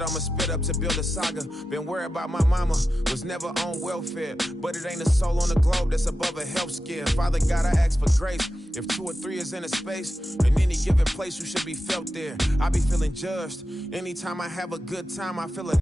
I'ma spit up to build a saga. Been worried about my mama, was never on welfare. But it ain't a soul on the globe that's above a health scare. Father God, I ask for grace. If 2 or 3 is in a space, in any given place, you should be felt there. I be feeling judged. Anytime I have a good time, I feel it.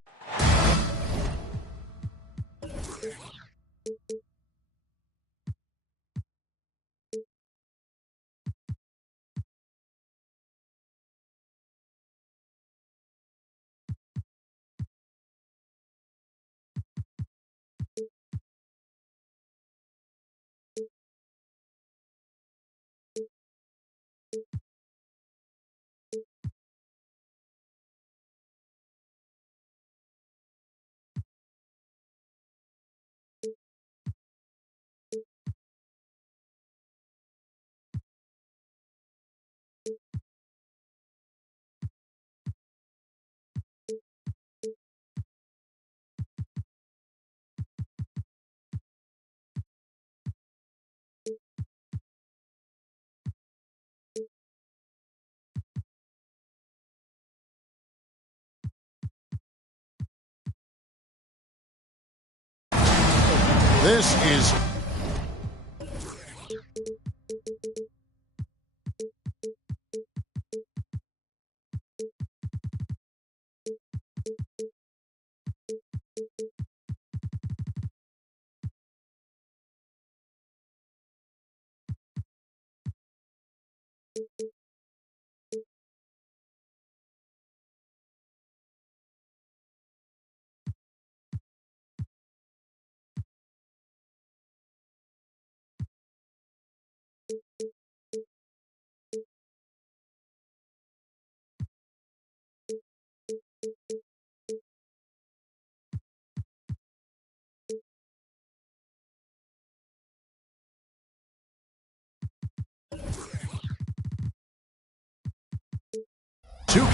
This is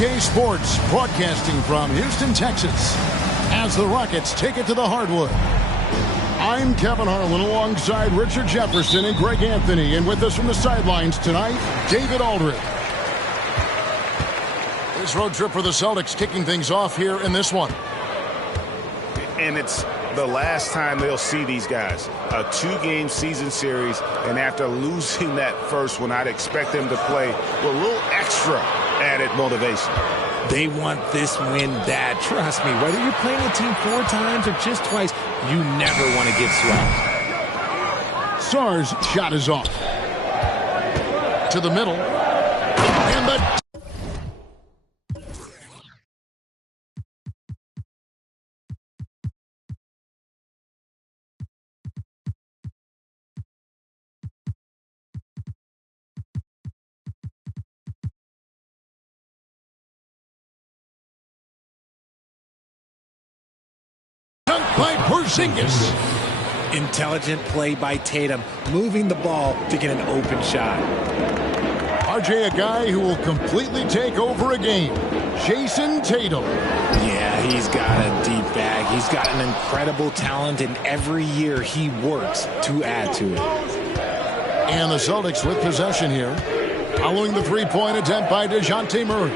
K Sports, broadcasting from Houston, Texas, as the Rockets take it to the hardwood. I'm Kevin Harlan alongside Richard Jefferson and Greg Anthony, and with us from the sidelines tonight, David Aldridge. This road trip for the Celtics kicking things off here in this one. And it's the last time they'll see these guys. A 2-game season series, and after losing that first one, I'd expect them to play with a little extra added motivation. They want this win bad. Trust me, whether you're playing a team 4 times or just twice, you never want to get swept. Sarr's shot is off. To the middle. And the... by Porzingis. Intelligent play by Tatum, moving the ball to get an open shot. RJ, a guy who will completely take over a game. Jason Tatum. Yeah, he's got a deep bag. He's got an incredible talent, and every year he works to add to it. And the Celtics with possession here. Following the three-point attempt by DeJounte Murray.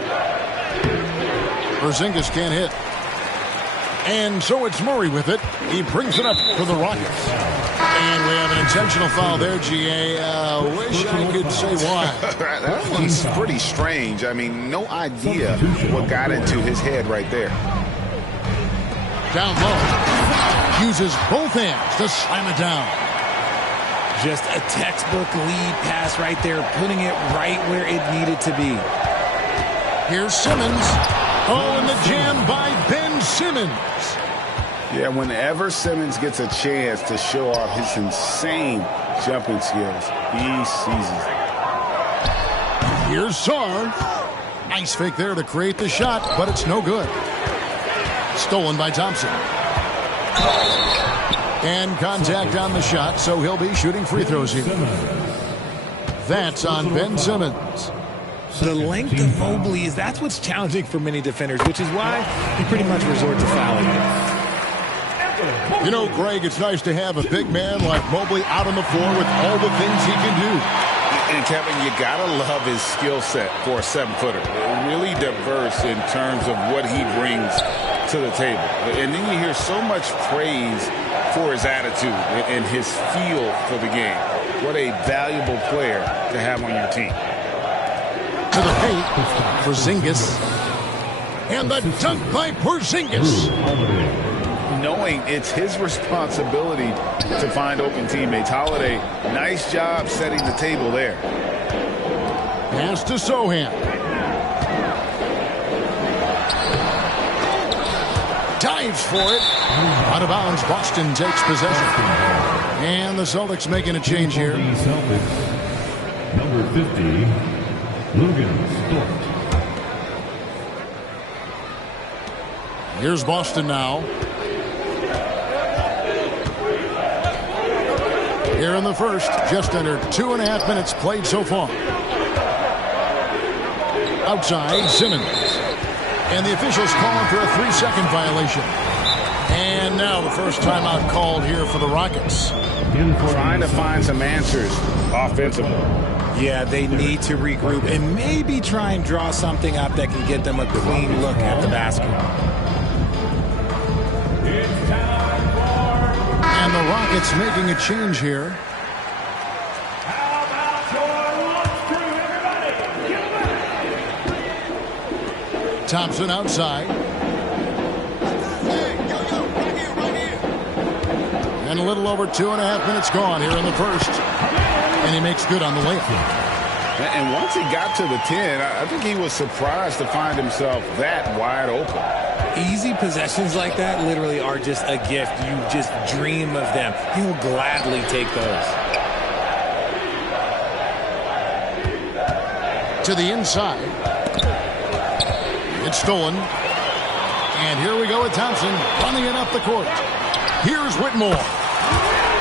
Porzingis can't hit. And so it's Murray with it. He brings it up for the Rockets. And we have an intentional foul there, GA. Wish I could say why. That one's pretty strange. I mean, no idea what got into his head right there. Down low. Uses both hands to slam it down. Just a textbook lead pass right there, putting it right where it needed to be. Here's Simmons. Oh, and the jam by Ben Simmons. Yeah, whenever Simmons gets a chance to show off his insane jumping skills, he seizes it. Here's Sarr. Nice fake there to create the shot, but it's no good. Stolen by Thompson. And contact on the shot, so he'll be shooting free throws here. That's on Ben Simmons. The length of Mobley that's what's challenging for many defenders, which is why you pretty much resort to fouling him. You know, Greg, it's nice to have a big man like Mobley out on the floor with all the things he can do. And Kevin, you gotta love his skill set for a 7-footer. Really diverse in terms of what he brings to the table. And then you hear so much praise for his attitude and his feel for the game. What a valuable player to have on your team. To the paint for Porzingis. And the dunk by Porzingis. Knowing it's his responsibility to find open teammates. Holiday, nice job setting the table there. Pass to Sohan. Dives for it. Out of bounds, Boston takes possession. And the Celtics making a change here. Number 50, Logan Stort. Here's Boston now. Here in the first, just under 2.5 minutes played so far. Outside, Simmons. And the officials calling for a 3-second violation. And now the first timeout called here for the Rockets. Trying to find some answers offensively. Yeah, they need to regroup and maybe try and draw something up that can get them a clean look at the basket. And the Rockets making a change here. Thompson outside. And a little over 2.5 minutes gone here in the first. And he makes good on the layup. And once he got to the 10, I think he was surprised to find himself that wide open. Easy possessions like that literally are just a gift. You just dream of them. He'll gladly take those. To the inside. It's stolen. And here we go with Thompson running it up the court. Here's Whitmore.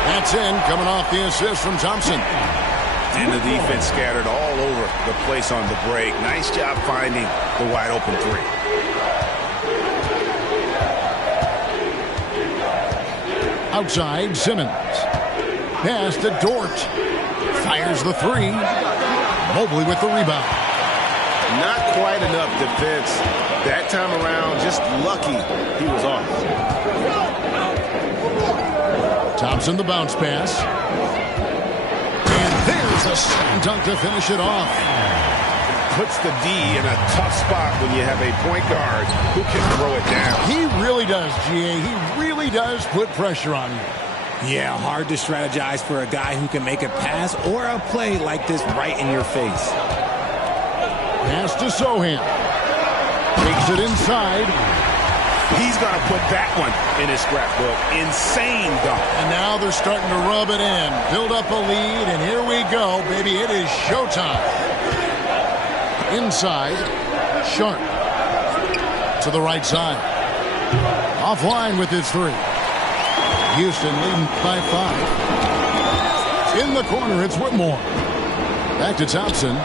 That's in, coming off the assist from Thompson. And the defense scattered all over the place on the break. Nice job finding the wide open three. Outside, Simmons. Pass to Dort. Fires the three. Mobley with the rebound. Not quite enough defense that time around. Just lucky he was off. Thompson the bounce pass. And there's a slam dunk to finish it off. Puts the D in a tough spot when you have a point guard who can throw it down. He really does, GA. He really does put pressure on you. Yeah, hard to strategize for a guy who can make a pass or a play like this right in your face. Pass to Sohan. Takes it inside. He's going to put that one in his scrapbook. Insane dunk. And now they're starting to rub it in. Build up a lead, and here we go, baby. It is showtime. Inside, Sharp. To the right side. Offline with his three. Houston leading by 5. In the corner, it's Whitmore. Back to Thompson.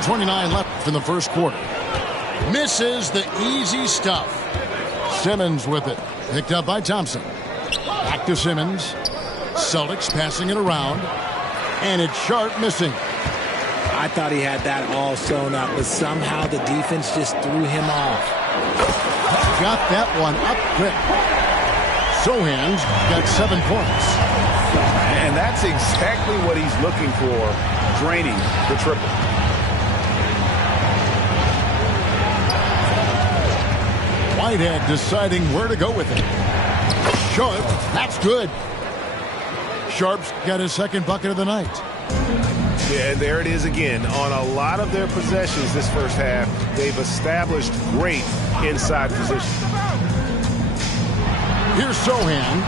.29 left in the first quarter. Misses the easy stuff. Simmons with it. Picked up by Thompson. Back to Simmons. Celtics passing it around. And it's Sharp missing. I thought he had that all sewn up, but somehow the defense just threw him off. Got that one up quick. Sohan's got 7 points. And that's exactly what he's looking for, draining the triple. Whitehead deciding where to go with it. Sharp, that's good. Sharp's got his second bucket of the night. Yeah, and there it is again. On a lot of their possessions this first half, they've established great inside position. Here's Sohan.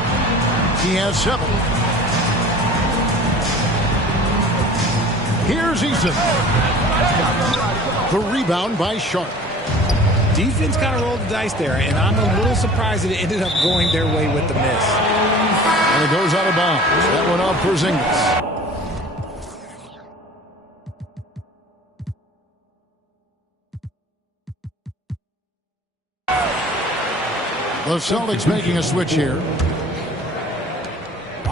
He has 7. Here's Eason. The rebound by Sharp. Defense kind of rolled the dice there, and I'm a little surprised that it ended up going their way with the miss. And it goes out of bounds. That one off Porzingis. The Celtics making a switch here.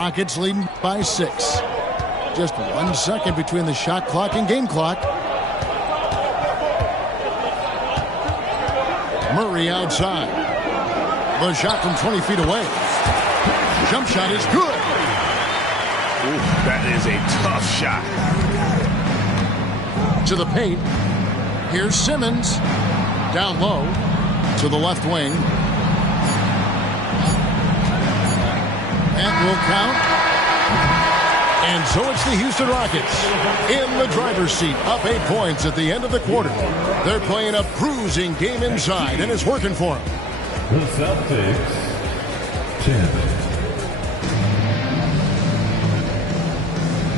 Rockets leading by 6. Just 1 second between the shot clock and game clock. Murray outside. The shot from 20 feet away. Jump shot is good. Ooh, that is a tough shot. To the paint. Here's Simmons. Down low to the left wing. That will count. And so it's the Houston Rockets in the driver's seat, up 8 points at the end of the quarter. They're playing a bruising game inside, and it's working for them. The Celtics,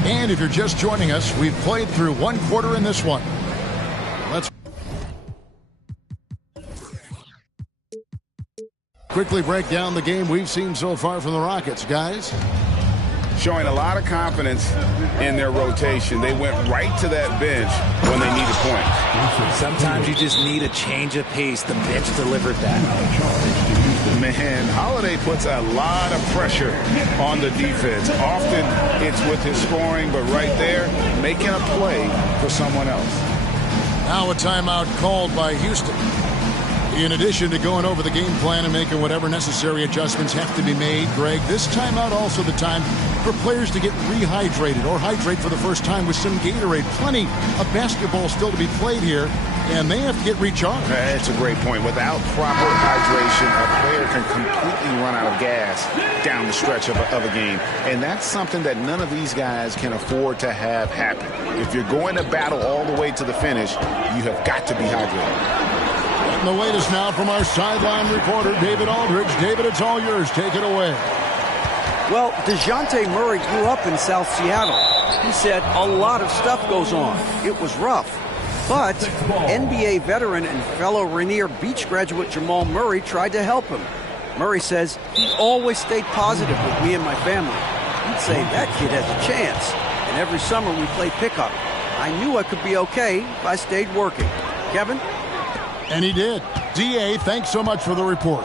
10. And if you're just joining us, we've played through 1 quarter in this one. Let's quickly break down the game we've seen so far from the Rockets, guys. Showing a lot of confidence in their rotation. They went right to that bench when they needed points. Sometimes you just need a change of pace. The bench delivered that. Man, Holiday puts a lot of pressure on the defense. Often it's with his scoring, but right there, making a play for someone else. Now a timeout called by Houston. In addition to going over the game plan and making whatever necessary adjustments have to be made, Greg, this timeout also the time for players to get rehydrated or hydrate for the first time with some Gatorade. Plenty of basketball still to be played here, and they have to get recharged. That's a great point. Without proper hydration, a player can completely run out of gas down the stretch of a game. And that's something that none of these guys can afford to have happen. If you're going to battle all the way to the finish, you have got to be hydrated. And the latest now from our sideline reporter, David Aldridge. David, it's all yours. Take it away. Well, DeJounte Murray grew up in South Seattle. He said a lot of stuff goes on. It was rough. But NBA veteran and fellow Rainier Beach graduate Jamal Murray tried to help him. Murray says he always stayed positive with me and my family. He'd say that kid has a chance. And every summer we played pickup. I knew I could be okay if I stayed working. Kevin? And he did. D.A., thanks so much for the report.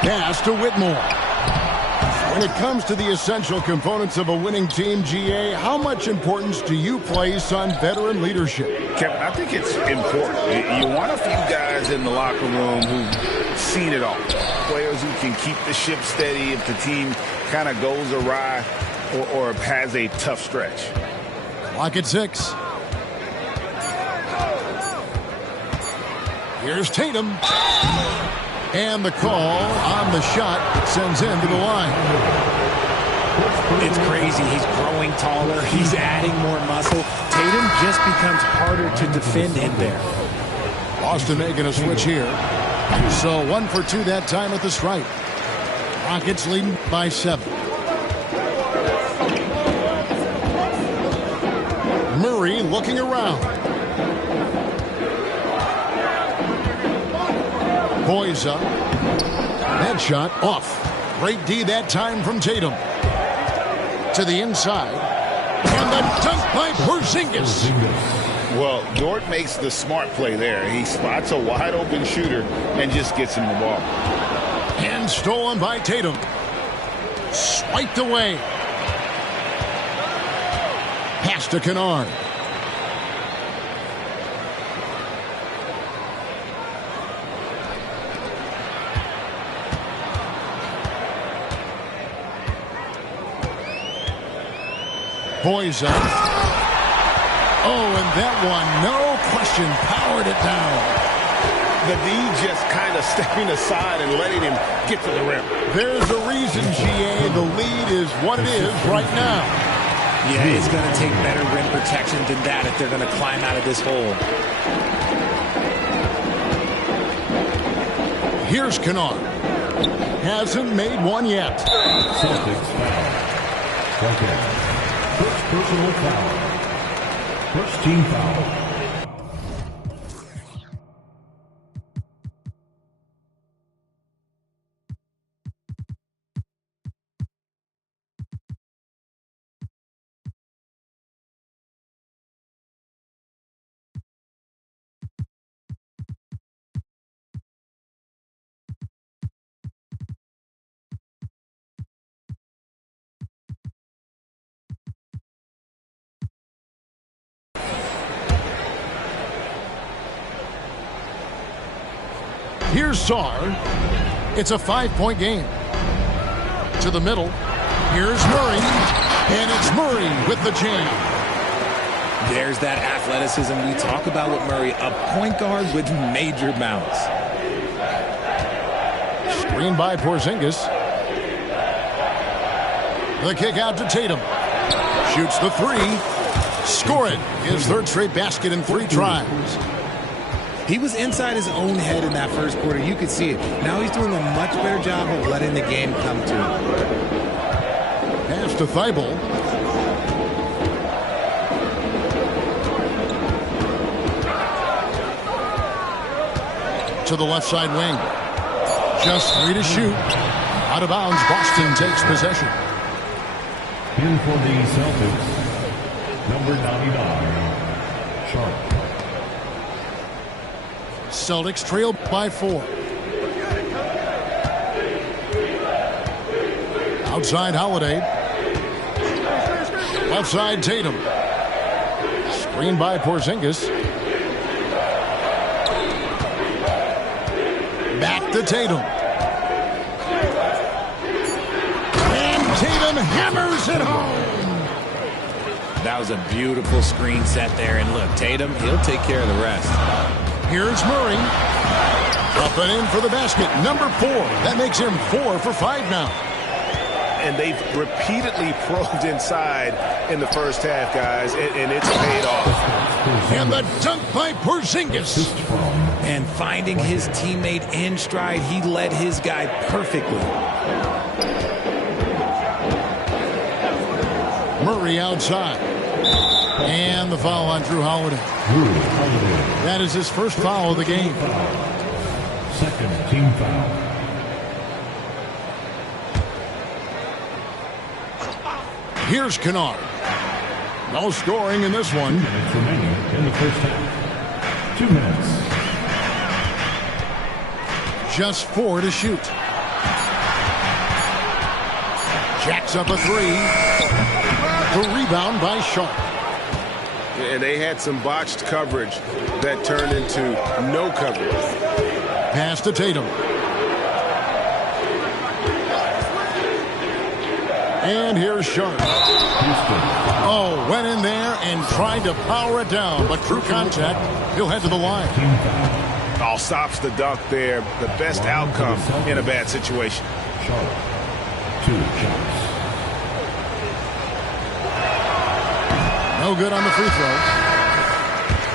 Pass to Whitmore. When it comes to the essential components of a winning team, G.A., how much importance do you place on veteran leadership? Kevin, I think it's important. You want a few guys in the locker room who've seen it all. Players who can keep the ship steady if the team kind of goes awry or has a tough stretch. Clock at 6. Here's Tatum. And the call on the shot that sends him to the line. It's crazy. He's growing taller. He's adding more muscle. Tatum just becomes harder to defend in there. Boston making a switch here. So 1 for 2 that time at the stripe. Rockets leading by 7. Murray looking around. Boys up. That shot off. Great D that time from Tatum. To the inside. And the dunk by Porzingis. Well, Dort makes the smart play there. He spots a wide open shooter and just gets him the ball. And stolen by Tatum. Swiped away. Pass to Kennard. Boys up. Oh, and that one, no question, powered it down. The D just kind of stepping aside and letting him get to the rim. There's a reason, GA, the lead is what it is right now. Yeah, it's going to take better rim protection than that if they're going to climb out of this hole. Here's Kennard. Hasn't made one yet. Celtics foul. Second. First personal foul. First team foul. Here's Saar. It's a 5-point game. To the middle. Here's Murray. And it's Murray with the jam. There's that athleticism we talk about with Murray. A point guard with major bounce. Screen by Porzingis. The kick out to Tatum. Shoots the three. Score it. His third straight basket in 3 tries. He was inside his own head in that first quarter. You could see it. Now he's doing a much better job of letting the game come to him. Pass to Thibault. To the left side wing. Just 3 to shoot. Out of bounds. Boston takes possession. In for the Celtics, number 99, Sharp. Celtics trail by 4. Outside Holiday. Left side Tatum. Screen by Porzingis. Back to Tatum. Tatum hammers it home. That was a beautiful screen set there. And look, Tatum, he'll take care of the rest. Here's Murray. Up and in for the basket. Number 4. That makes him 4 for 5 now. And they've repeatedly probed inside in the first half, guys, and it's paid off. And the dunk by Porzingis. And finding his teammate in stride, he led his guy perfectly. Murray outside. And the foul on Drew Holiday. That is his first foul of the game. Second team foul. Here's Kennard. No scoring in this one. 2 minutes remaining in the first half. 2 minutes. Just 4 to shoot. Jacks up a 3. The rebound by Sharp. And they had some botched coverage that turned into no coverage. Pass to Tatum. And here's Sharp. Oh, went in there and tried to power it down, but through contact, he'll head to the line. All stops the dunk there. The best outcome in a bad situation. Sharp. 2 shots. No good on the free throw.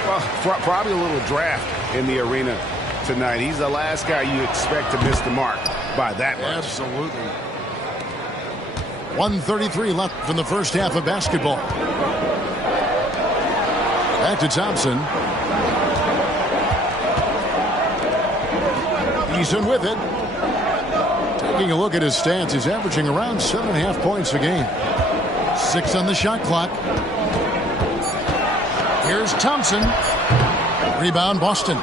Well, probably a little draft in the arena tonight. He's the last guy you expect to miss the mark by that much. Absolutely. 1:33 left from the first half of basketball. Back to Thompson. Eason with it. Taking a look at his stats, he's averaging around 7.5 points a game. 6 on the shot clock. Here's Thompson. Rebound, Boston.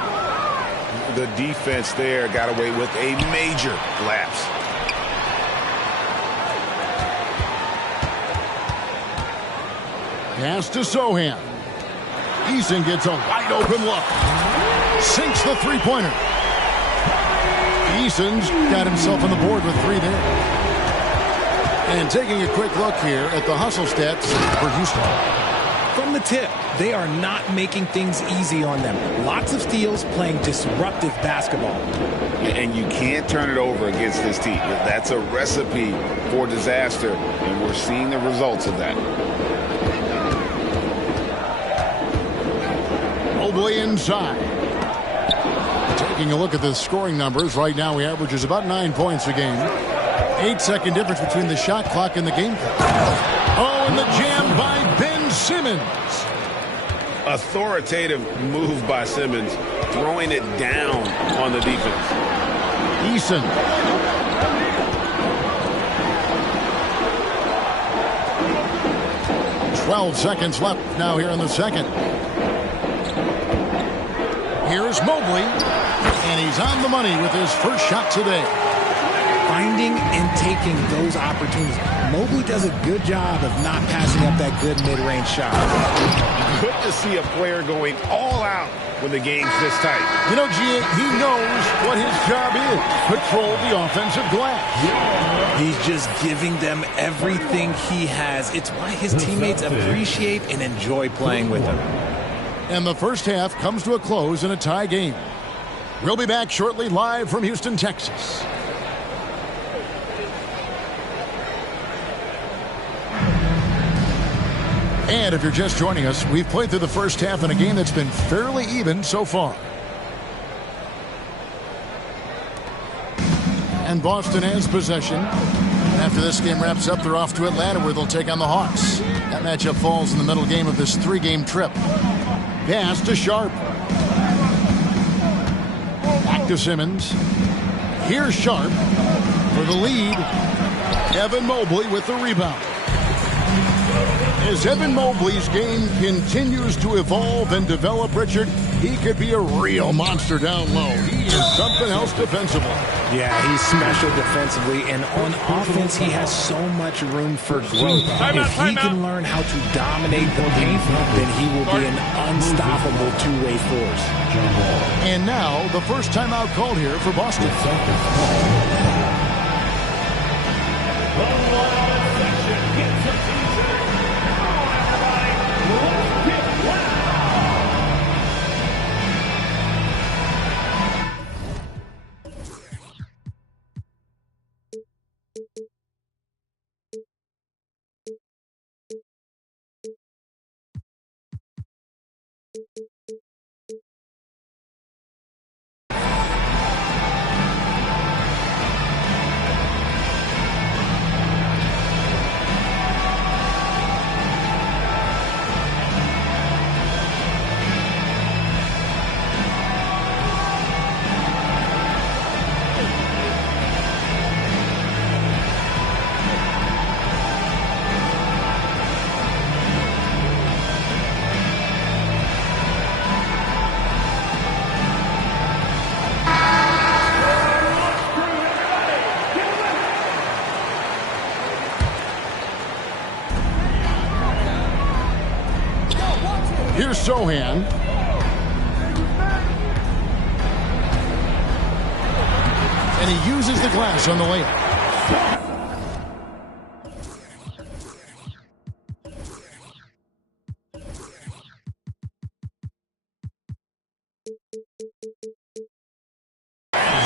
The defense there got away with a major lapse. Pass to Sohan. Eason gets a wide open look. Sinks the three-pointer. Eason's got himself on the board with 3 there. And taking a quick look here at the hustle stats for Houston. From the tip, they are not making things easy on them. Lots of steals, playing disruptive basketball. And you can't turn it over against this team. That's a recipe for disaster, and we're seeing the results of that. Mobley inside. Taking a look at the scoring numbers, right now he averages about 9 points a game. 8-second difference between the shot clock and the game clock. Oh, and the jam by Ben Simmons. Authoritative move by Simmons, throwing it down on the defense. Eason. "12 seconds left now here in the second. Here's Mobley, and he's on the money with his first shot today. finding and taking those opportunities. Mobley does a good job of not passing up that good mid-range shot. Good to see a player going all out when the game's this tight. You know, G.A., he knows what his job is. Control the offensive glass. He's just giving them everything he has. It's why his teammates appreciate and enjoy playing with him. And the first half comes to a close in a tie game. We'll be back shortly live from Houston, Texas. And if you're just joining us, we've played through the first half in a game that's been fairly even so far. And Boston has possession. After this game wraps up, they're off to Atlanta where they'll take on the Hawks. That matchup falls in the middle game of this three-game trip. Pass to Sharp. Back to Simmons. Here's Sharp for the lead. Evan Mobley with the rebound. As Evan Mobley's game continues to evolve and develop, Richard, he could be a real monster down low. He is something else defensively. Yeah, he's special defensively, and on offense, he has so much room for growth. If he can learn how to dominate the paint, then he will be an unstoppable two-way force. And now, the first timeout called here for Boston. Here's Sohan. And he uses the glass on the layup.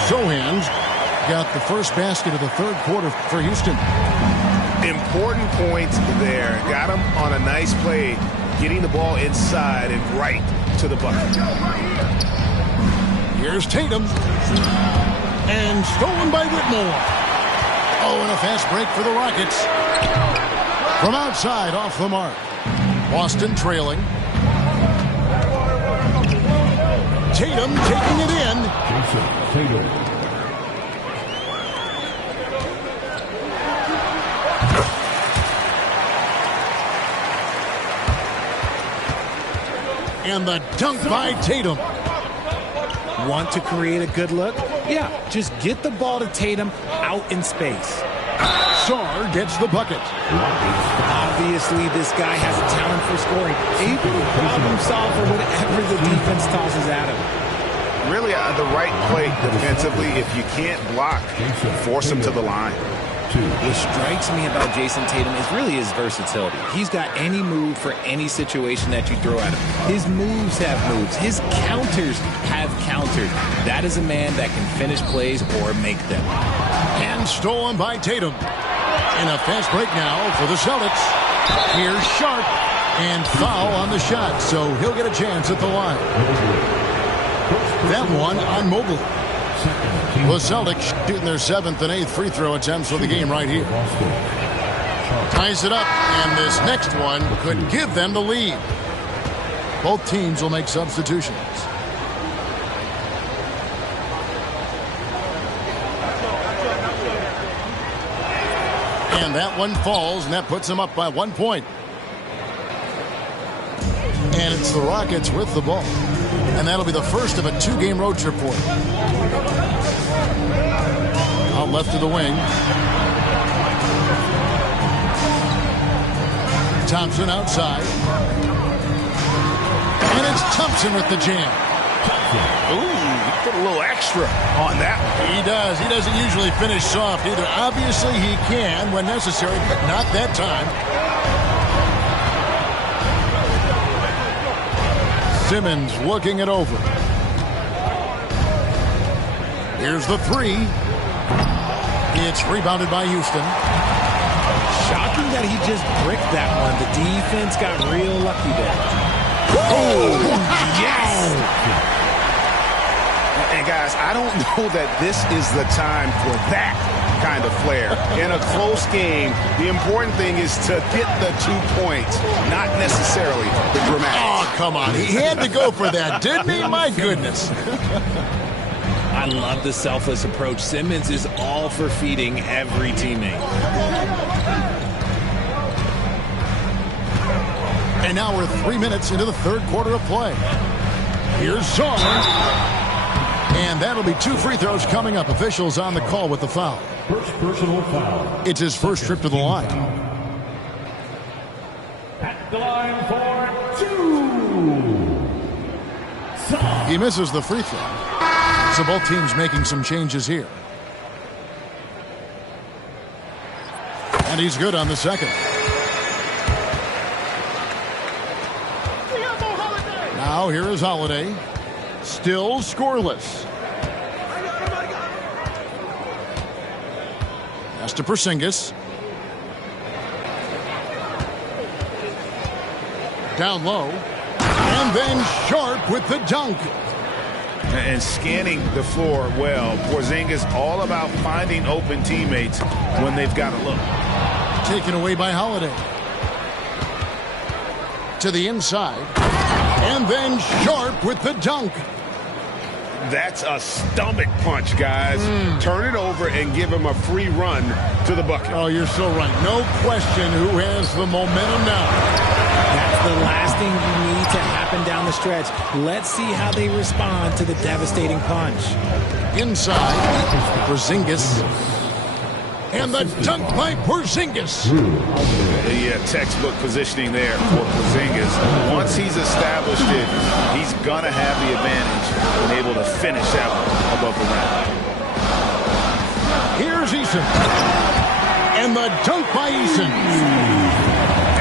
Sohan's got the first basket of the third quarter for Houston. Important points there. Got him on a nice play, getting the ball inside and right to the bucket. Here's Tatum. And stolen by Whitmore. Oh, and a fast break for the Rockets. From outside, off the mark. Boston trailing. Tatum taking it in. Jason Tatum. And the dunk by Tatum. Want to create a good look? Yeah, just get the ball to Tatum out in space. Sarr gets the bucket. Obviously, this guy has a talent for scoring. Able to problem solve for whatever the defense tosses at him. Really the right play defensively. If you can't block, force him to the line. What strikes me about Jason Tatum is really his versatility. He's got any move for any situation that you throw at him. His moves have moves. His counters have counters. That is a man that can finish plays or make them. And stolen by Tatum. And a fast break now for the Celtics. Here's Sharp. And foul on the shot, so he'll get a chance at the line. That one on Mobley. The Celtics shooting their 7th and 8th free throw attempts for the game right here. Ties it up, and this next one could give them the lead. Both teams will make substitutions. And that one falls, and that puts them up by 1 point. And it's the Rockets with the ball. And that'll be the first of a 2-game road trip for them. A out left to the wing. Thompson outside. And it's Thompson with the jam. Ooh, he put a little extra on that one. He does. He doesn't usually finish soft either. Obviously, he can when necessary, but not that time. Simmons looking it over. Here's the three. It's rebounded by Houston. Shocking that he just bricked that one. The defense got real lucky there. Oh, yes! And guys, I don't know that this is the time for that kind of flair. In a close game, the important thing is to get the 2 points, not necessarily the dramatics. Oh, come on. He had to go for that, didn't he? My goodness. I love the selfless approach. Simmons is all for feeding every teammate. And now we're 3 minutes into the third quarter of play. Here's Zong. And that'll be 2 free throws coming up. Officials on the call with the foul. First personal foul. It's his first trip to the line. At the line for 2. He misses the free throw. So both teams making some changes here. And he's good on the second. Now here is Holiday. Still scoreless. Pass to Porzingis. Down low. And then Sharp with the dunk. And scanning the floor well. Porzingis all about finding open teammates when they've got a look. Taken away by Holiday. To the inside. And then Sharp with the dunk. That's a stomach punch, guys. Turn it over and give him a free run to the bucket. Oh, you're so right. No question who has the momentum now. That's the last thing you need to happen down the stretch. Let's see how they respond to the devastating punch. Inside, Porzingis. And the dunk by Porzingis. Yeah, textbook positioning there for Porzingis. Once he's established it, he's going to have the advantage and able to finish out above the rim. Here's Eason. And the dunk by Eason.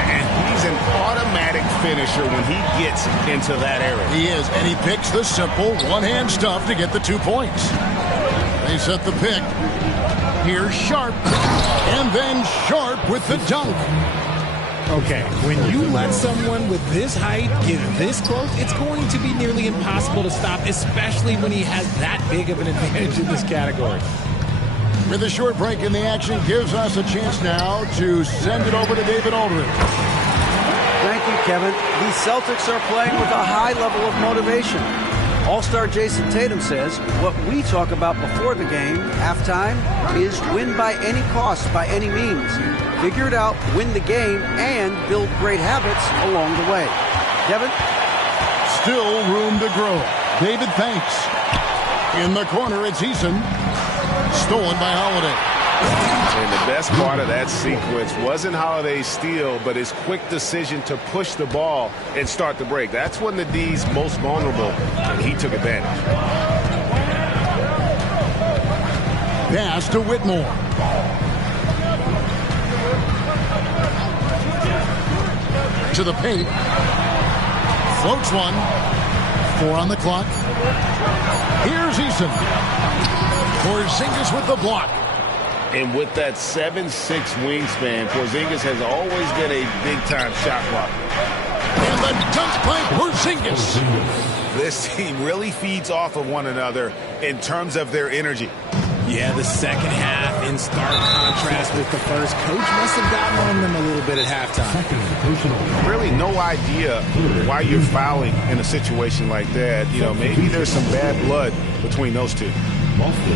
And he's an automatic finisher when he gets into that area. He is, and he picks the simple one-hand stuff to get the 2 points. They set the pick. Here's Sharp. And then Sharp with the dunk. Okay, when you let someone with this height get this close, it's going to be nearly impossible to stop, especially when he has that big of an advantage in this category. With a short break in the action, gives us a chance now to send it over to David Aldridge. Thank you, Kevin. These Celtics are playing with a high level of motivation. All-star Jason Tatum says what we talk about before the game, halftime, is win by any cost, by any means. Figure it out, win the game, and build great habits along the way. Kevin? Still room to grow. David thanks. In the corner, it's Eason. Stolen by Holiday. And the best part of that sequence wasn't Holiday's steal, but his quick decision to push the ball and start the break. That's when the D's most vulnerable, and he took advantage. Pass to Whitmore. To the paint. Floats one. 4 on the clock. Here's Eason. Porzingis with the block. And with that 7'6" wingspan, Porzingis has always been a big-time shot blocker. And the dunk by Porzingis. This team really feeds off of one another in terms of their energy. Yeah, the second half in stark contrast with the first. Coach must have gotten on them a little bit at halftime. Really no idea why you're fouling in a situation like that. You know, maybe there's some bad blood between those two.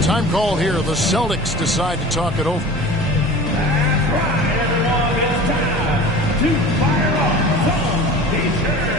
Time called here. The Celtics decide to talk it over. That's right, everyone. It's time to fire up some t-shirts.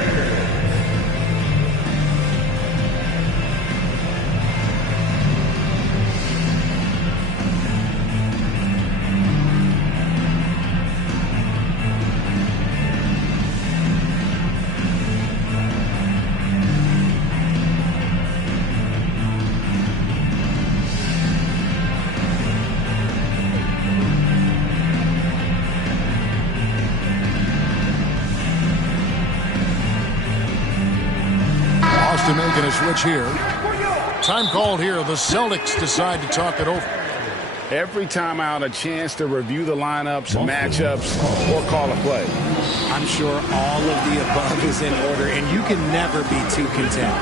Boston making a switch here. Time called here. The Celtics decide to talk it over. Every time out, a chance to review the lineups, matchups, or call a play. I'm sure all of the above is in order, and you can never be too content.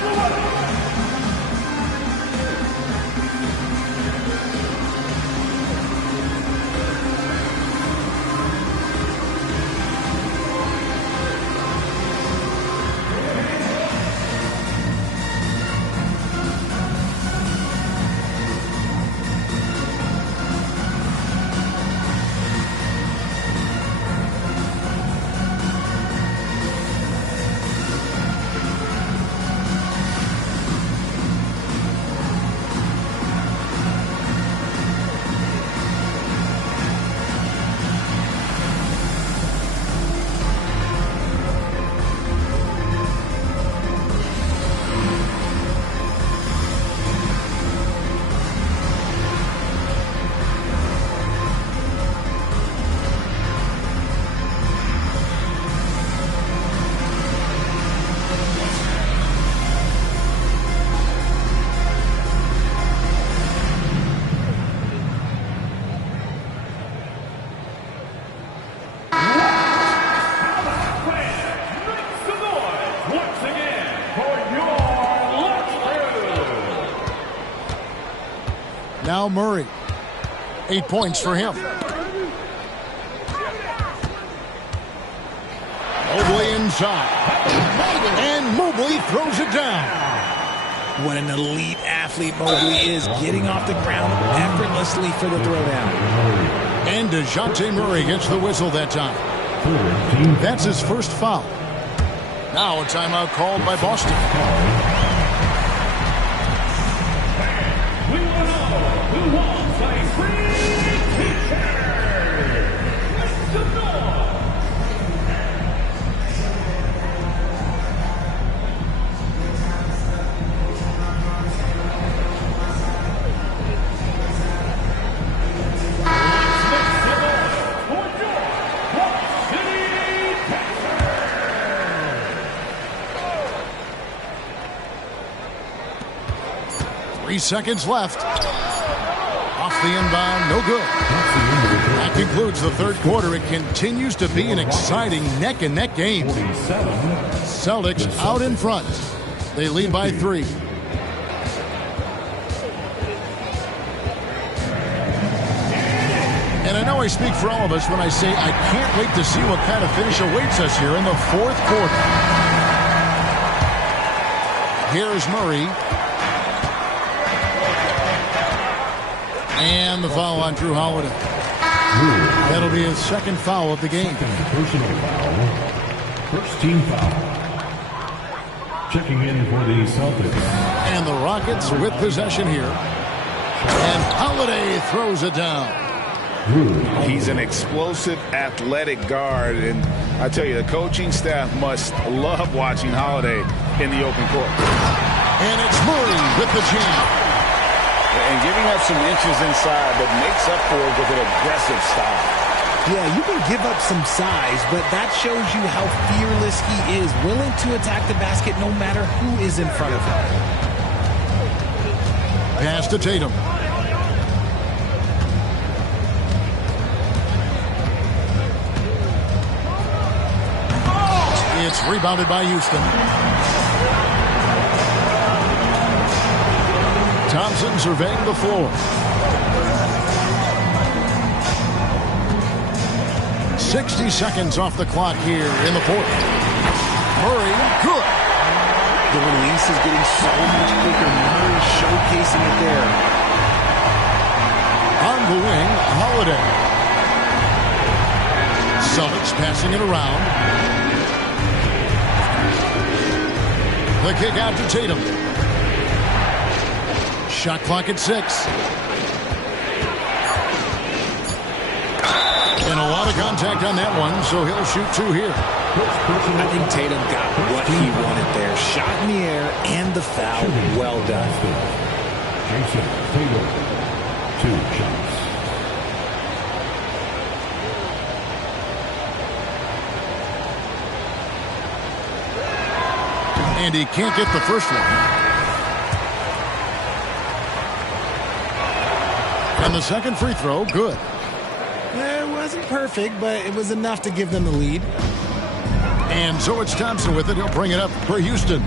Now Murray. 8 points for him. Mobley inside. And Mobley throws it down. What an elite athlete Mobley is, getting off the ground effortlessly for the throwdown. And DeJounte Murray gets the whistle that time. That's his first foul. Now a timeout called by Boston. Who wants a free t-shirt? Make some noise! 3 seconds left. Off the inbound, no good. That concludes the third quarter. It continues to be an exciting neck-and-neck game. Celtics out in front. They lead by 3. And I know I speak for all of us when I say I can't wait to see what kind of finish awaits us here in the fourth quarter. Here's Murray. And the foul on Drew Holiday. That'll be his second foul of the game. Personal foul. First team foul. Checking in for the Celtics. And the Rockets with possession here. And Holiday throws it down. He's an explosive, athletic guard, and I tell you, the coaching staff must love watching Holiday in the open court. And it's Murray with the jam. And giving up some inches inside, but makes up for it with an aggressive style. Yeah, you can give up some size, but that shows you how fearless he is, willing to attack the basket no matter who is in front of him. Pass to Tatum. It's rebounded by Houston. Thompson surveying the floor. 60 seconds off the clock here in the fourth. Murray, good. The release is getting so much quicker. Murray showcasing it there. On the wing, Holiday. Celtics passing it around. The kick out to Tatum. Shot clock at 6. And a lot of contact on that one, so he'll shoot 2 here. I think Tatum got what he wanted there. Shot in the air and the foul. Well done. Jason Tatum, 2 shots. And he can't get the first one. And the second free throw, good. It wasn't perfect, but it was enough to give them the lead. And so it's Thompson with it. He'll bring it up for Houston.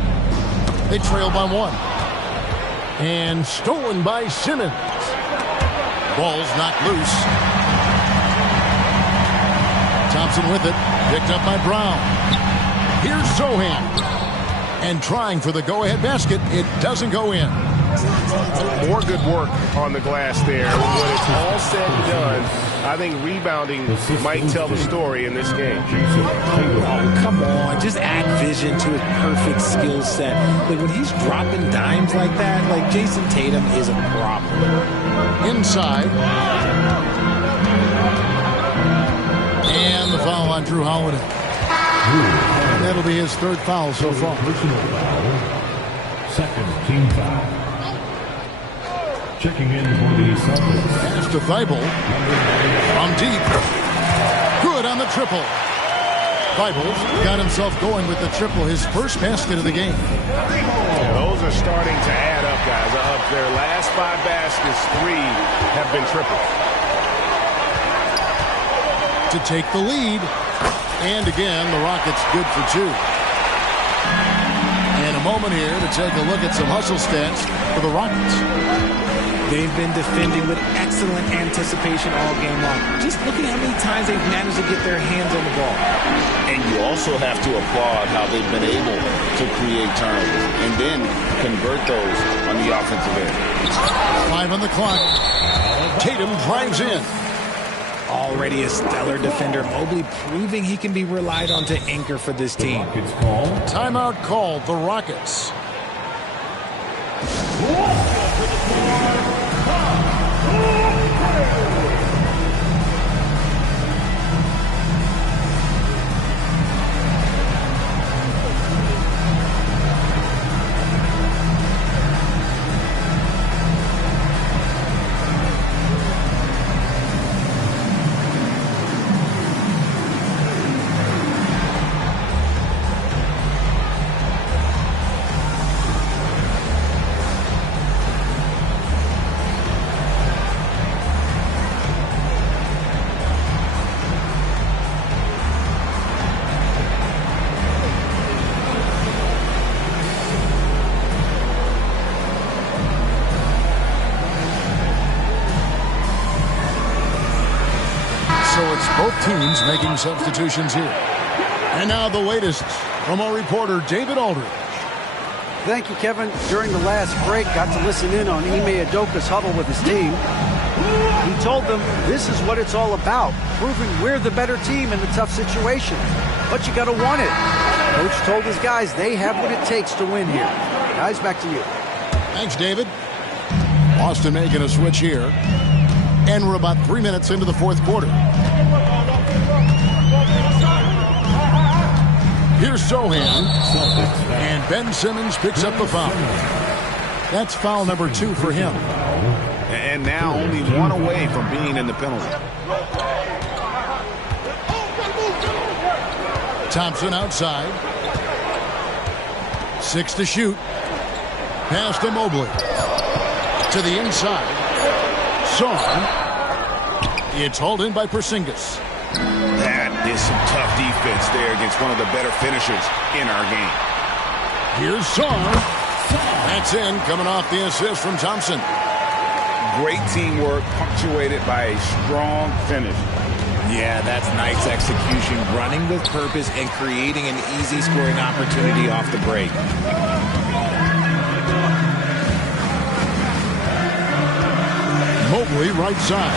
They trail by 1. And stolen by Simmons. Ball's knocked loose. Thompson with it. Picked up by Brown. Here's Zohan. And trying for the go-ahead basket. It doesn't go in. More good work on the glass there. When it's all said and done, I think rebounding might tell the story in this game. Oh, come on. Just add vision to his perfect skill set. Like, when he's dropping dimes like that, like, Jason Tatum is a problem. Inside. And the foul on Drew Holiday. And that'll be his third foul so far. Personal foul. Second team foul. Checking in for the Celtics. Pass to Thibault. From deep. Good on the triple. Thibault got himself going with the triple, his first basket of the game. Yeah, those are starting to add up, guys. Of their last 5 baskets, 3 have been triples. To take the lead. And again, the Rockets good for 2. And a moment here to take a look at some hustle stats for the Rockets. They've been defending with excellent anticipation all game long. Just look at how many times they've managed to get their hands on the ball. And you also have to applaud how they've been able to create turnovers and then convert those on the offensive end. 5 on the clock. Tatum drives in. Already a stellar defender, Mobley proving he can be relied on to anchor for this team. Timeout called, the Rockets. Both teams making substitutions here. And now the latest from our reporter, David Aldridge. Thank you, Kevin. During the last break, got to listen in on Ime Udoka's huddle with his team. He told them this is what it's all about, proving we're the better team in the tough situations. But you got to want it. Coach told his guys they have what it takes to win here. Guys, back to you. Thanks, David. Boston making a switch here. And we're about 3 minutes into the fourth quarter. Here's Zohan. And Ben Simmons picks up the foul. That's foul number 2 for him. And now only 1 away from being in the penalty. Thompson outside. 6 to shoot. Pass to Mobley. To the inside. Son. It's hauled in by Porzingis. That is some tough defense there against one of the better finishers in our game. Here's Son. That's in, coming off the assist from Thompson. Great teamwork, punctuated by a strong finish. Yeah, that's nice execution, running with purpose and creating an easy scoring opportunity off the break. Mobley right side.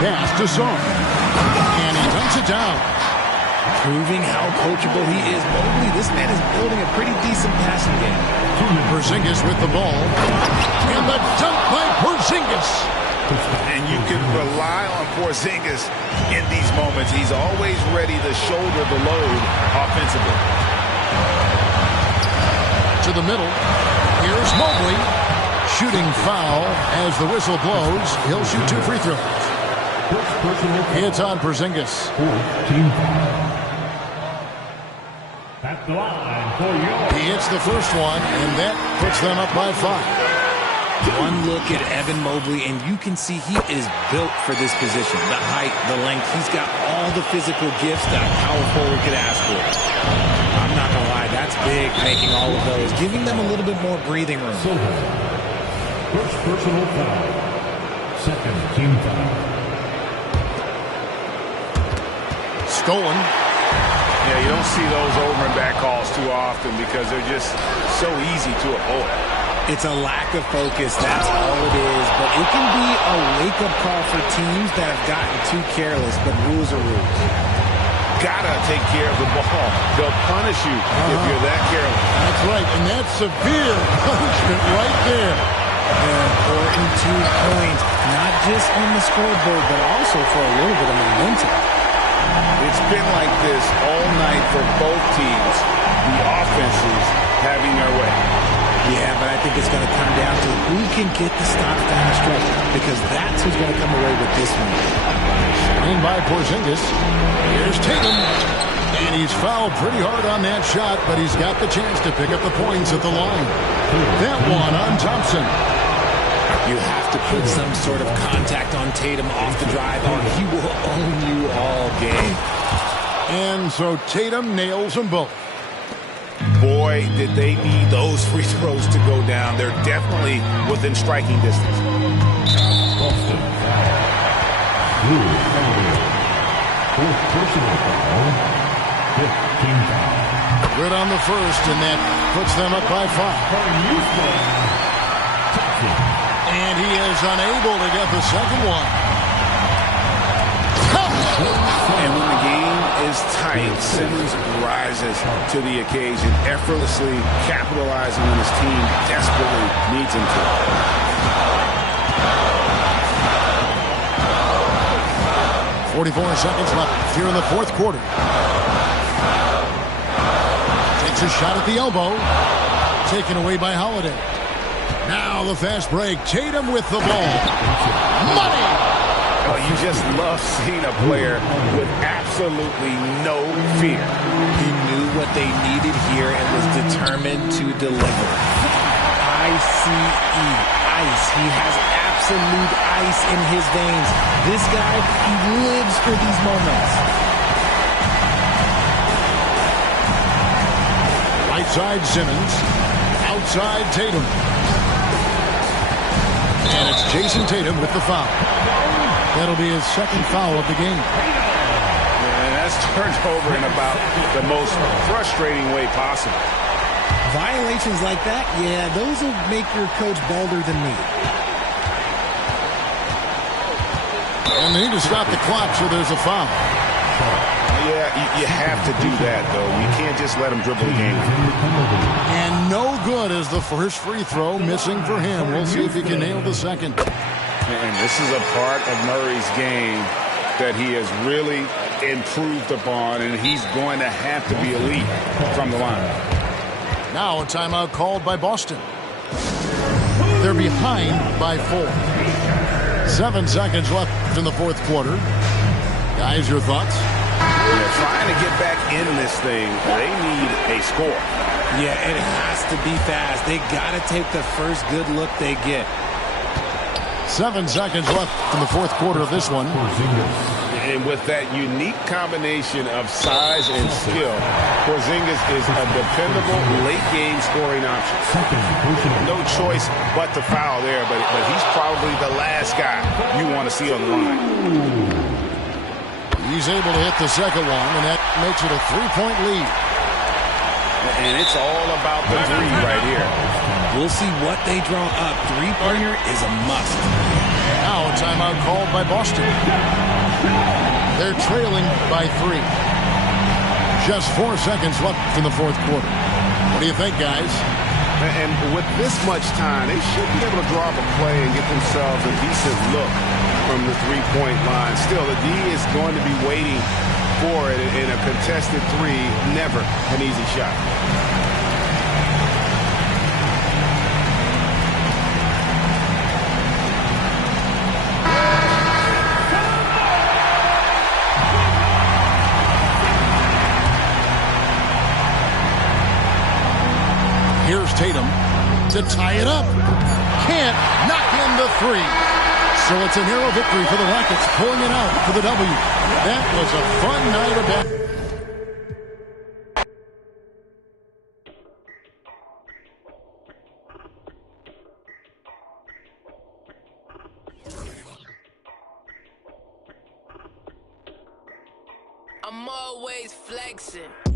Pass to Son. And he dunks it down. Proving how coachable he is. Mobley, this man is building a pretty decent passing game. Porzingis with the ball. And the dunk by Porzingis. And you can rely on Porzingis in these moments. He's always ready to shoulder the load offensively. To the middle. Here's Mobley. Shooting foul as the whistle blows. He'll shoot 2 free throws. It's on Porzingis. Team foul. At the line He hits the first one, and that puts them up by 5. One look at Evan Mobley, and you can see he is built for this position. The height, the length, he's got all the physical gifts that a power forward could ask for. I'm not going to lie, that's big, making all of those, giving them a little bit more breathing room. First personal foul. Second team foul. Stolen. Yeah, you don't see those over and back calls too often because they're just so easy to avoid. It's a lack of focus, that's all it is. But it can be a wake-up call for teams that have gotten too careless, but rules are rules. Gotta take care of the ball. They'll punish you if you're that careless. That's right, and that's severe punishment right there. Important 2 points, not just on the scoreboard, but also for a little bit of momentum. It's been like this all night for both teams. The offenses having their way. Yeah, but I think it's going to come down to who can get the stops down the stretch, because that's who's going to come away with this one. Screen by Porzingis. Here's Tatum. And he's fouled pretty hard on that shot, but he's got the chance to pick up the points at the line. That one on Thompson. You have to put some sort of contact on Tatum off the drive, or he will own you all game. And so Tatum nails them both. Boy, did they need those free throws to go down. They're definitely within striking distance. Boston foul. Fourth personal foul. Fifth team foul. Good on the first, and that puts them up by 5. And he is unable to get the second one. And when the game is tight, Simmons rises to the occasion, effortlessly capitalizing when his team desperately needs him to. .44 seconds left here in the fourth quarter. Takes a shot at the elbow. Taken away by Holiday. Now the fast break. Tatum with the ball. Money! Oh, you just love seeing a player with absolutely no fear. He knew what they needed here and was determined to deliver. ICE, ice. He has absolute ice in his veins. This guy, he lives for these moments. Right side Simmons. Outside Tatum. And it's Jason Tatum with the foul. That'll be his second foul of the game. And that's turned over in about the most frustrating way possible. Violations like that, yeah, those will make your coach bolder than me. And they need to stop the clock, so there's a foul. Yeah, you have to do that, though. You can't just let him dribble the game. And no good as the first free throw missing for him. We'll see if he can nail the second. And this is a part of Murray's game that he has really improved upon, and he's going to have to be elite from the line. Now a timeout called by Boston. They're behind by 4. 7 seconds left in the fourth quarter. Guys, your thoughts? They're trying to get back in this thing. They need a score. Yeah, it has to be fast. They got to take the first good look they get. 7 seconds left in the fourth quarter of this one. And with that unique combination of size and skill, Porzingis is a dependable late-game scoring option. No choice but to foul there, but he's probably the last guy you want to see on the line. He's able to hit the second one, and that makes it a 3-point lead. And it's all about the three right here. We'll see what they draw up. Three-pointer is a must. Now a timeout called by Boston. They're trailing by 3. Just 4 seconds left in the fourth quarter. What do you think, guys? And with this much time, they should be able to draw up a play and get themselves a decent look from the three-point line. Still, the D is going to be waiting for it in a contested three. Never an easy shot. Here's Tatum to tie it up. Can't knock in the three. So it's a narrow victory for the Rockets, pulling it out for the W. That was a fun night of basketball. I'm always flexing.